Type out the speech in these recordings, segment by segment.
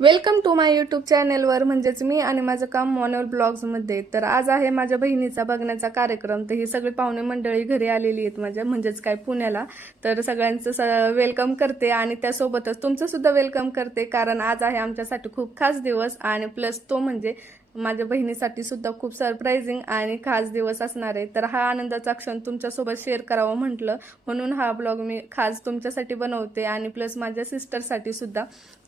Welcome to my YouTube चॅनेलवर म्हणजेच मी आणि माझं काम मोनोल ब्लॉग्समध्ये. तर आज आहे माझ्या बहिणीचा बघण्याचा कार्यक्रम. तर ही सगळी पाहुणे मंडळी घरी आलेली आहेत माझ्या, म्हणजेच काय पुण्याला. तर सगळ्यांचं वेलकम करते आणि त्यासोबतच तुमचं सुद्धा वेलकम करते, कारण आज आहे आमच्यासाठी खूप खास दिवस आणि प्लस तो म्हणजे माझ्या बहिणीसाठी सुद्धा खूप सरप्राइझिंग आणि खास दिवस असणार आहे. तर हा आनंदाचा क्षण तुमच्यासोबत शेअर करावं म्हटलं, म्हणून हा ब्लॉग मी खास तुमच्यासाठी बनवते आणि प्लस माझ्या सिस्टरसाठी सुद्धा.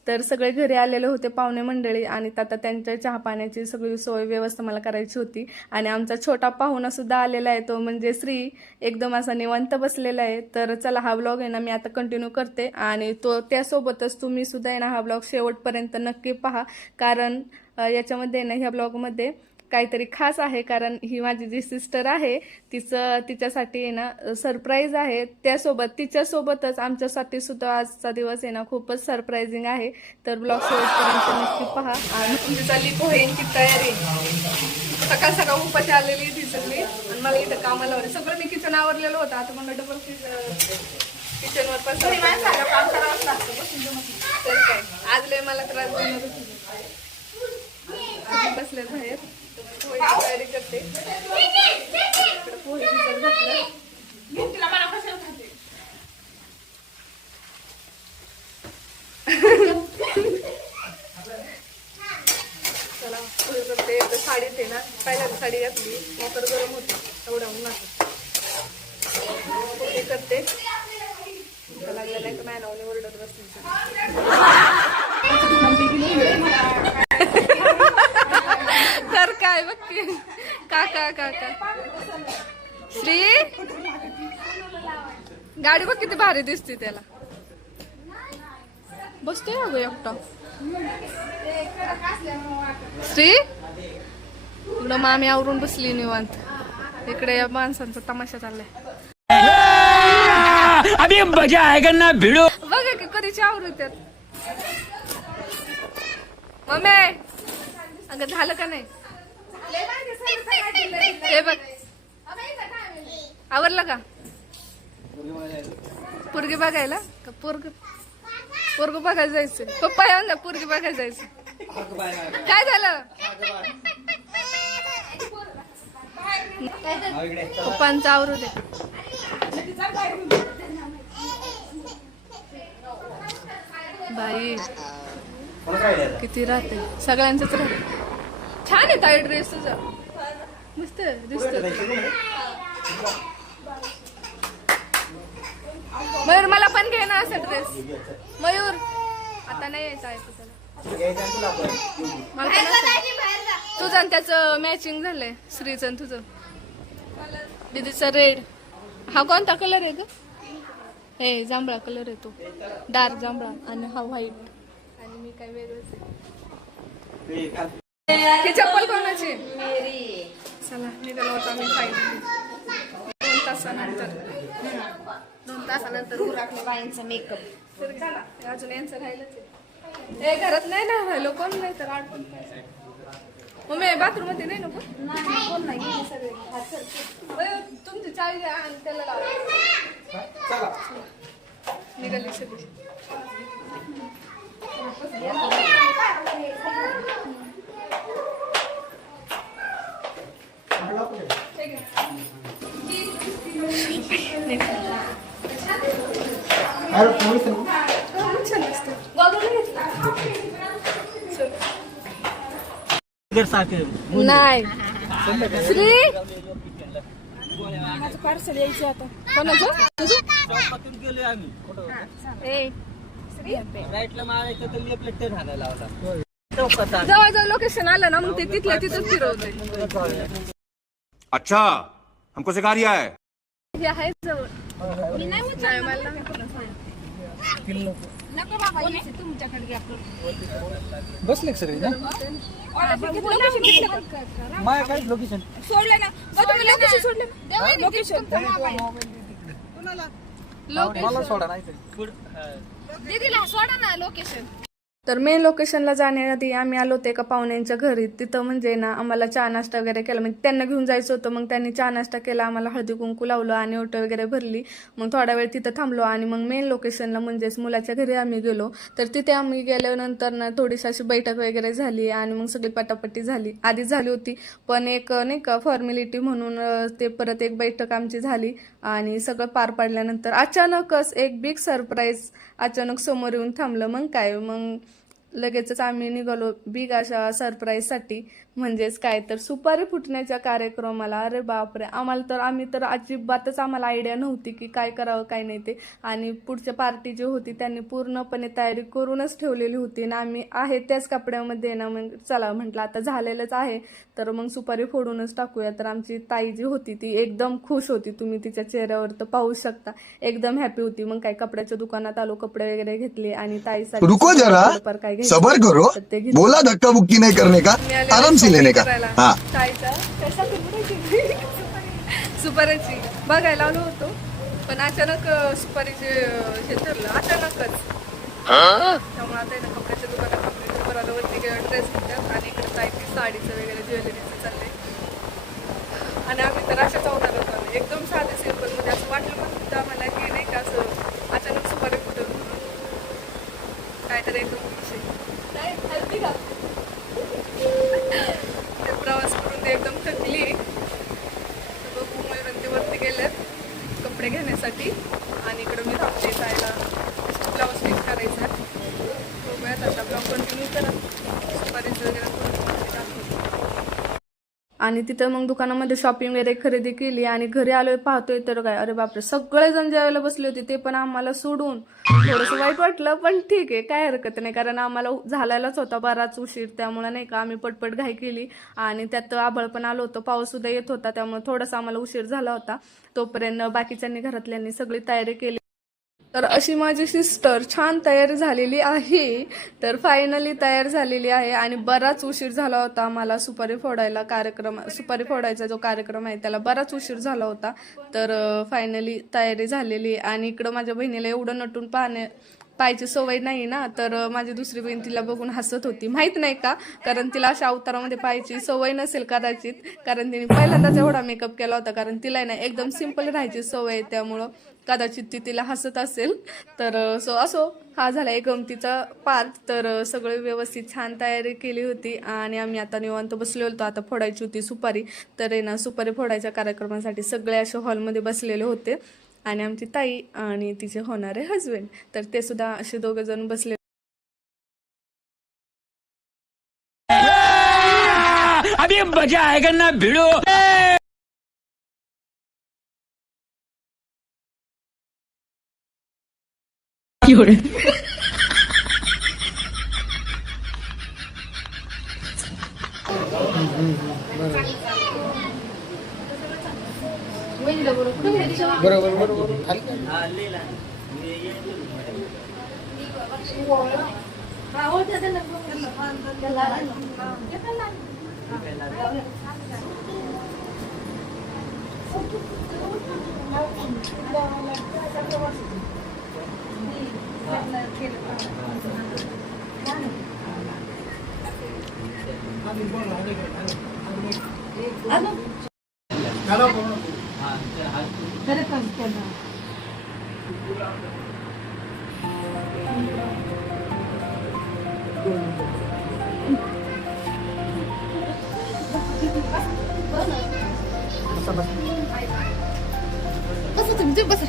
तर सगळे घरी आलेले होते पाहुणे मंडळी आणि आता त्यांच्या चहा पाण्याची सगळी सोय व्यवस्था मला करायची होती. आणि आमचा छोटा पाहुणा सुद्धा आलेला आहे, तो म्हणजे श्री एकदम असा निवांत बसलेला आहे. तर चला हा ब्लॉग आहे ना मी आता कंटिन्यू करते आणि तो त्यासोबतच तुम्ही सुद्धा आहे ना हा ब्लॉग शेवटपर्यंत नक्की पहा, कारण याच्यामध्ये ना ह्या ब्लॉगमध्ये काहीतरी खास आहे. कारण ही माझी जी सिस्टर आहे तिच्यासाठी आहे ना सरप्राईज आहे, त्यासोबत तिच्यासोबतच आमच्यासाठी सुद्धा आजचा दिवस आहे ना खूपच सरप्राइझिंग आहे. तर ब्लॉग शेवटपर्यंत नक्की पहा. आणि तुमची चालली पोहेंची तयारी, सकाळ सकाळ उपाशी आलेली ती सगळी आणि मला इथं कामाला होते. सगळं मी किचन आवरलेलं होतं, आता मला डबल किचनवर पण काम करावंच लागतं. तर काय आज लय मला त्रास देणार बसले बाहेर पोहेची तयारी करते. पोहे भिजत घातलं. चला पोहे करते. तर साडीत आहे ना पहिल्यांदा साडी घातली, मोटर गरम होती एवढा उन्हात. पोहे करते लागलं नाही तर मॅनावने ओरडत बसली. तर काय बघ काका काका श्री गाडी बघ किती भारी दिसते, त्याला बसतोय अगो एकटा. श्री इकडं मामी आवरून बसली निवांत, इकडे या माणसांचा तमाशा चाललाय. अभी मजा आएगा ना भिड़ो. बघा की कधीची आवडतात मम्मी. अगं झालं का नाही हे बघ, आवरलं का? पोरगी बघायला का पोरग बघायला जायचं? पप्पा येऊन जा, पोरगी बघायला जायचं. काय झालं? पप्पांचं आवरू दे. बाई किती राहते, सगळ्यांचंच राहते. छान आहे ताई ड्रेस तुझा, मस्त दिसतो. मयूर मला पण घे ना असा ड्रेस. मयूर आता नाही यायचं आहे तुझ्याला, तुझं आणि त्याचं मॅचिंग झालंय. श्रीचं आणि तुझं, दीदीचा रेड. हा कोणता कलर आहे ग? हे जांभळा कलर आहे, तो डार्क जांभळा. आणि हा व्हाईट. आणि मी काय वेगळंच. ही चप्पल कोणाची? चला निघालो होता मी खायला. 2 तासानंतर उरकले बाईंचा मेकअप. तर चला अजून यांचं राहिलंच आहे. हे घरात नाही ना राहिलो, कोण नाही तर आठवण पाहिजे. मम्मी बाथरूम मध्ये नाही नको कोण नाही सगळे. तुमची चावी द्या आणि त्याला लावा. निघाली सगळी. नाही श्री माझं पार्सल यायचं आता. कोणाचं? जवळ जवळ लोकेशन आलं ना मग ते तिथल्या तिथंच फिरवतंय. अच्छा हमको सिखा रिया है. हे आहे जवळ. मी नाही मला नको बाबा, तुमच्याकडे घ्या. बसले सर माय काय लोकेशन सोडलं ना तुम्ही, लोकेशन सोडलं मला सोडा नाही दीदीला सोडा ना लोकेशन. तर मेन लोकेशनला जाण्याआधी आम्ही आलो होते एका पाहुण्यांच्या घरी. तिथं म्हणजे ना आम्हाला चहा नाश्ता वगैरे केला, म्हणजे त्यांना घेऊन जायचं होतं. मग त्यांनी चहा नाश्ता केला, आम्हाला हळदी कुंकू लावलं आणि ओटी वगैरे भरली. मग थोडा वेळ तिथं थांबलो आणि मग मेन लोकेशनला म्हणजेच मुलाच्या घरी आम्ही गेलो. तर तिथे आम्ही गेल्यानंतर ना थोडीशी अशी बैठक वगैरे झाली आणि मग सगळी पटापट्टी झाली. आधीच झाली होती, पण एक नाही का फॉर्मॅलिटी म्हणून ते परत एक बैठक आमची झाली आणि सगळं पार पाडल्यानंतर अचानकच एक बिग सरप्राईज अचानक समोर येऊन थांबलं. मग काय, मग लगेचच आम्ही निघालो बिग अशा सरप्राईजसाठी. म्हणजेच काय तर सुपारी फुटण्याच्या कार्यक्रमाला. अरे बापरे, आम्ही तर अजिबातच आम्हाला आयडिया नव्हती की काय करावं काय नाही ते. आणि पुढच्या पार्टी जी होती त्यांनी पूर्णपणे तयारी करूनच ठेवलेली होती ना आम्ही आहे त्याच कपड्यामध्ये ना. मग चला म्हटलं आता झालेलंच आहे तर मग सुपारी फोडूनच टाकूया. तर आमची ताई जी होती ती एकदम खुश होती, तुम्ही तिच्या चेहऱ्यावर तर पाहू शकता, एकदम हॅपी होती. मग काय कपड्याच्या दुकानात आलो, कपडे वगैरे घेतले आणि ताईसाठी रुको जरा, काय सबर करो, तर ते घेतले. बोला धक्का बुक्की नहीं करने का, आराम से लेने का. हाँ सुपारीची बघायला आलो होतो, पण अचानक सुपारीचे हे ठरलं अचानकच. त्यामुळे आता ना कपड्याच्या दुकानात कपड्याच्या बरोबर वरती ड्रेस घेतात आणि इकडे ताईची साडीचं वगैरे ज्वेलरीचं चाललंय. आणि आम्ही तर अशाच होणार होतो, एकदम साधे सिंपल मध्ये. असं वाटलं पण होतं आम्हाला की नाही का असं अचानक सुपारी फुटल म्हणून. काहीतरी एकदम खुशी का ते प्रवास करून ते एकदम थकली. बघू मयूरंती वरती गेलेत कपडे घेण्यासाठी आणि इकडं मी थांबते जायला ब्लाऊज स्टिच करायचा. बघूयात आता ब्लाऊज कंटिन्यू करा. सुपारीचं वगैरे आणि तिथं मग दुकानामध्ये शॉपिंग वगैरे खरेदी केली आणि घरी आलोय पाहतोय तर काय, अरे बापरे, सगळेजण जेवायला बसले होते, ते पण आम्हाला सोडून. थोडंसं वाईट वाटलं, पण ठीक आहे, काय हरकत नाही, कारण आम्हाला झालेलाच होता बराच उशीर. त्यामुळे नाही का आम्ही पटपट घाई केली आणि त्यात आभाळ पण आलं होतं, पाऊस सुद्धा येत होता, त्यामुळे थोडासा आम्हाला उशीर झाला होता. तोपर्यंत बाकीच्यांनी घरातल्यांनी सगळी तयारी केली. तर अशी माझी सिस्टर छान तयार झालेली आहे. तर फायनली तयार झालेली आहे आणि बराच उशीर झाला होता आम्हाला सुपारी फोडायचा जो कार्यक्रम आहे त्याला बराच उशीर झाला होता. तर फायनली तयारी झालेली आणि इकडं माझ्या बहिणीला एवढं नटून पाहायची सवय नाही ना, तर माझी दुसरी बहीण तिला बघून हसत होती. माहित नाही का, कारण तिला अशा अवतारामध्ये पाहायची सवय नसेल कदाचित, कारण तिने पहिल्यांदाच एवढा मेकअप केला होता. कारण तिला ना एकदम सिंपल राहायची सवय, त्यामुळं कदाचित ती तिला हसत असेल. तर असो, हा झाला एक गमतीचा पार्ट. तर सगळे व्यवस्थित छान तयारी केली होती आणि आम्ही आता निवांत बसलो होतो. आता फोडायची होती सुपारी. तर ना सुपारी फोडायच्या कार्यक्रमासाठी सगळे असे हॉलमध्ये बसलेले होते आणि आमची ताई आणि तिचे होणारे हजबंड, तर ते सुद्धा असे दोघे जण बसले. अभी मजा आएगा ना भिड़ो. बरोबर बसा तुम्ही बसा.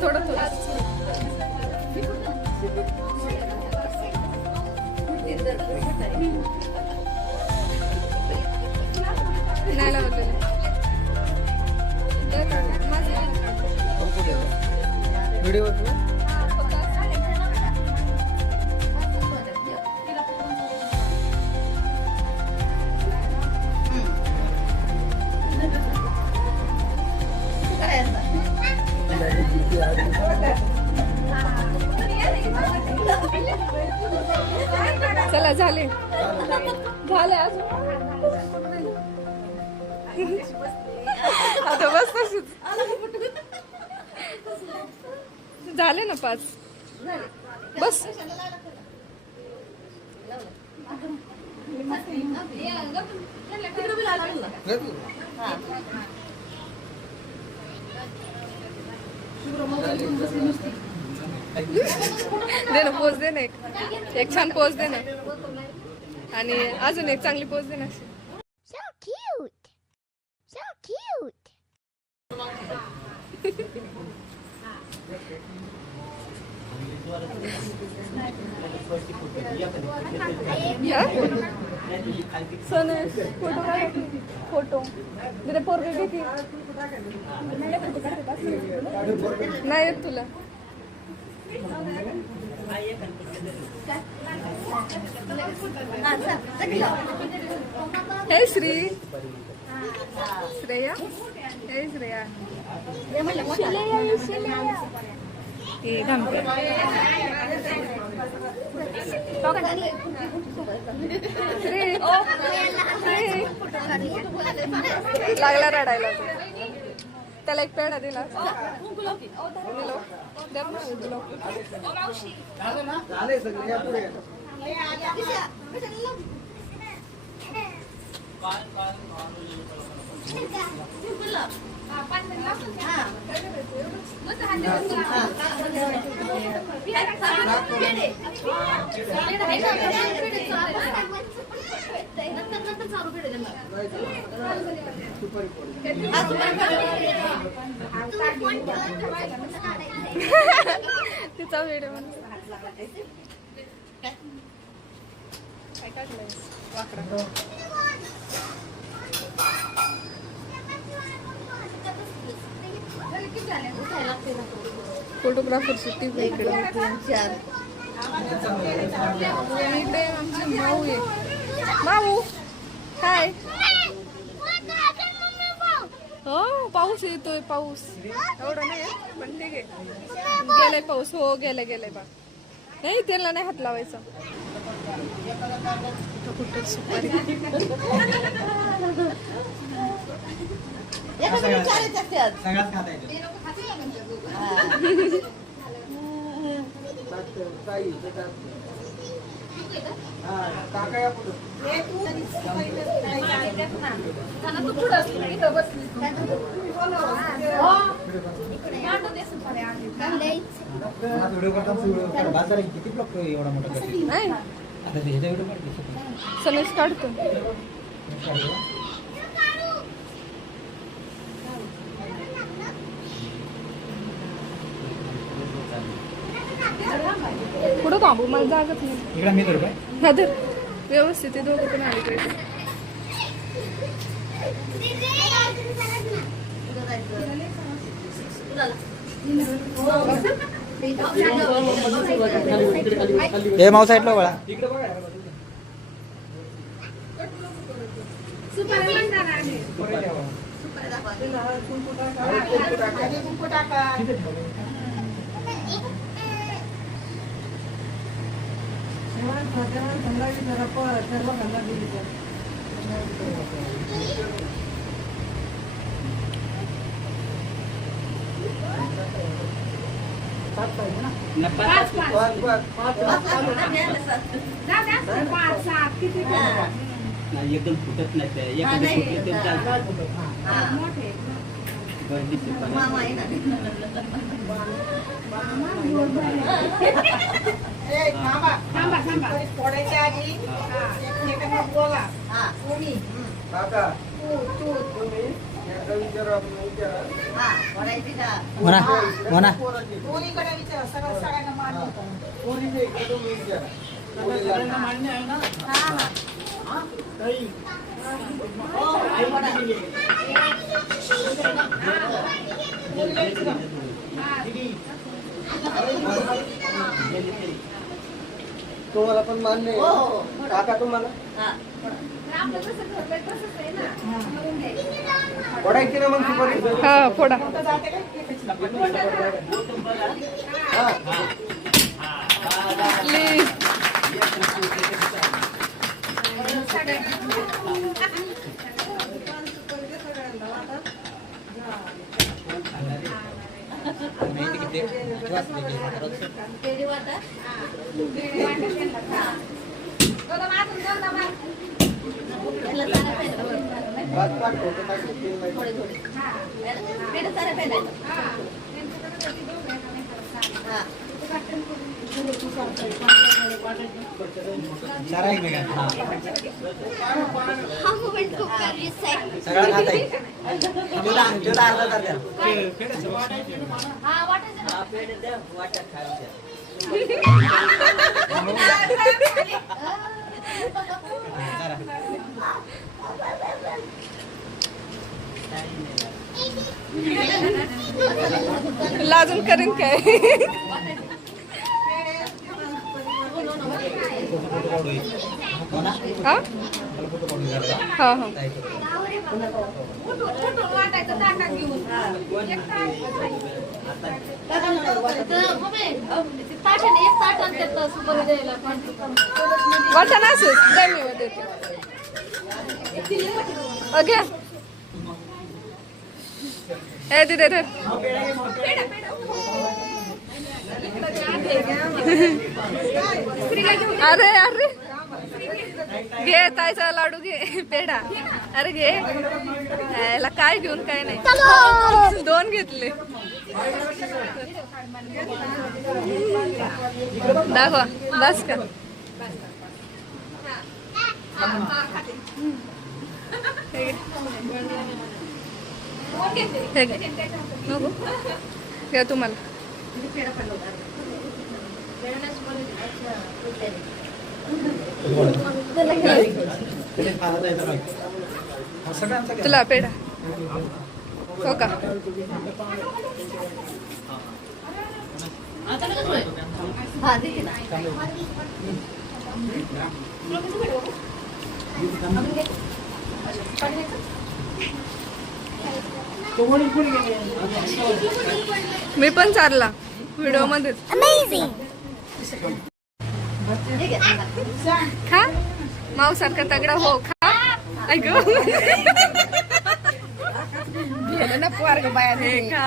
थोडं नाही लावलेलं. व्हिडिओ चला झाले झाले अजून आता बस तशीच झाले ना 5 बस दे ना पोज दे ना एक छान पोज दे ना आणि अजून एक चांगली पोज दे ना So cute. So cute. या सोने फोटो तिथे पोरगे घे की नाही येत तुला हे श्री श्रेया हे श्रेया ती घामते श्री लागला रडायला तो. त्याला एक पेढा दिला झाले सगळे या पुढे तिचा व्हिडिओ काय काढलंय वाकडा फोटोग्राफरची टीम इकडे इकडे आमचे माऊ आहे माऊ काय हो पाऊस येतोय पाऊस एवढा नाही पण ठीक आहे गेलाय पाऊस हो गेलाय बा नाही त्याला नाही हात लावायचा कुठे सुपारी सगळ्यात खाता येते व्हिडिओ करता बाजार किती ब्लॉक एवढा मोठा करते नाही आता त्याचा व्हिडिओ काढते सनेश काढतो पुढं थांबू मला जागत नाही इकडे मी धरू काय हा धर व्यवस्थित ते दोघं पण आले पाहिजे हे माऊ साईडला वळा एकदम फुटत नाही ते एखादं फुटलं ते चालतं. गर्दीचे पण. म्हणा तुम्हाला पण मान्य आहे काका तुम्हाला पडायची ना मग सुपारी हा फोडा. Please. How would cooker you say? सगळा खाता येईल तुला अर्धा तास द्या. What is it? लाजून करेन काय. हा हा हा. वाटा ना असंच काय मी देते. घ्या ए दिदे धर. अरे अरे घे ताईचा लाडू घे पेढा. अरे घे याला काय घेऊन काय नाही. 2 घेतले. दाखवा बस का. हे घे. नको घ्या तुम्हाला. तुला पेढा हो का. मी पण चालला व्हिडिओ मध्ये. Amazing. खा माऊ सारखा तगडा हो. खा ऐक हे खा.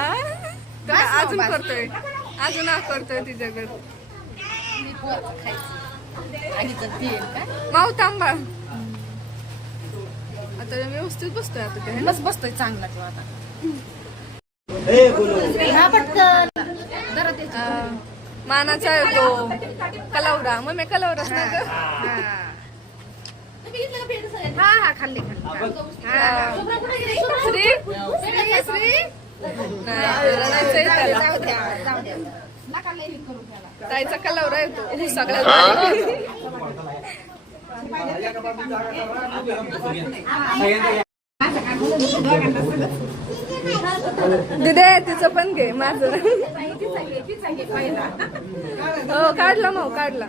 अजून करतोय करतोय तिच्याकडे. माऊ थांबा आता व्यवस्थित बसतोय. आता ते बसतोय चांगला तो आता. मानाचा आहे तो कलावडा. मग मी कलावडाच ना ग. हा खाल्ली श्री श्री श्री ताईचा कलावडा येतो सगळ्यात. दिदे तिचं पण घे माझं. हो काढला मग काढला.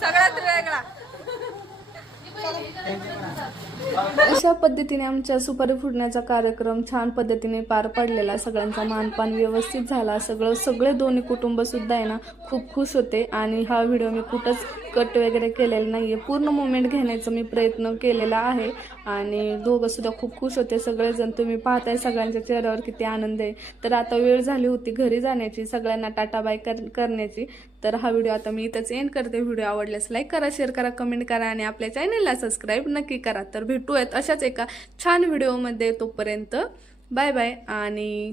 सगळ्यात वेगळा. अशा पद्धतीने आमच्या सुपारी फुटण्याचा कार्यक्रम छान पद्धतीने पार पडलेला. सगळ्यांचा मानपान व्यवस्थित झाला. सगळे दोन्ही कुटुंब सुद्धा आहे ना खूप खुश होते. आणि हा व्हिडिओ मी कुठंच कट वगैरे केलेला नाहीये, पूर्ण मोमेंट घेण्याचा मी प्रयत्न केलेला आहे. आणि दोघं सुद्धा खूप खुश होते. सगळेजण तुम्ही पाहताय सगळ्यांच्या चेहऱ्यावर किती आनंद आहे. तर आता वेळ झाली होती घरी जाण्याची, सगळ्यांना टाटा बाय करण्याची. तर हा व्हिडिओ आता मी इथंच एंड करते. व्हिडिओ आवडल्यास लाईक करा, शेअर करा, कमेंट करा आणि आपल्या चॅनलला सबस्क्राईब नक्की करा. तर भेटूयात अशाच एका छान व्हिडिओमध्ये. तोपर्यंत बाय बाय आणि